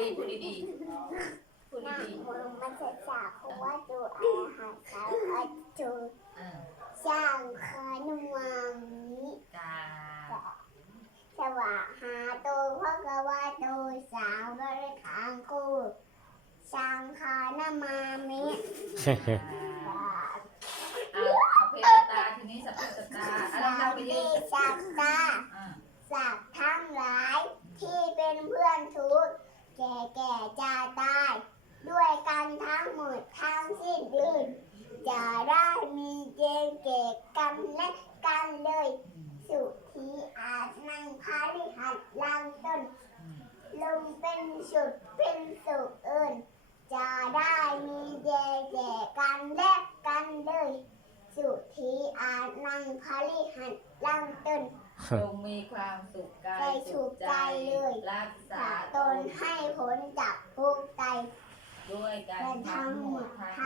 ดีๆพูดดีๆพูดนะดีมมันจะจากเพราะว่าตัวอาหารสาอาจูๆเออช่างขานวังนี้กาสว่าหาตัวพระกว่าตัวสาวบริขางกูช่างขานมามิเอาสัพเพสตาทีนี้สัพเพสตาอะไรสาเราวไปดีนสักตาอ่าสักทั้งหลายที่เป็นเพื่อนทุกข์ แก่แก่จะตาย ด้วยกันทั้งหมดทั้งสิ้นอื่นจะได้มีเกณฑ์เก่กันและกันเลย สุธีอาจนั่งพาลิหัดลังต้นลมเป็นสุดเป็นสุขเอิญจะได้มีเจแจกันและกันเลย สุธีอาจนั่งพาลิหัดลังต้นจงมีความสุขกาใจยสุขใจเลยรักษา นให้ผลจากทุกข์ใจ ด้วยกันและทั้งหมดทั้ง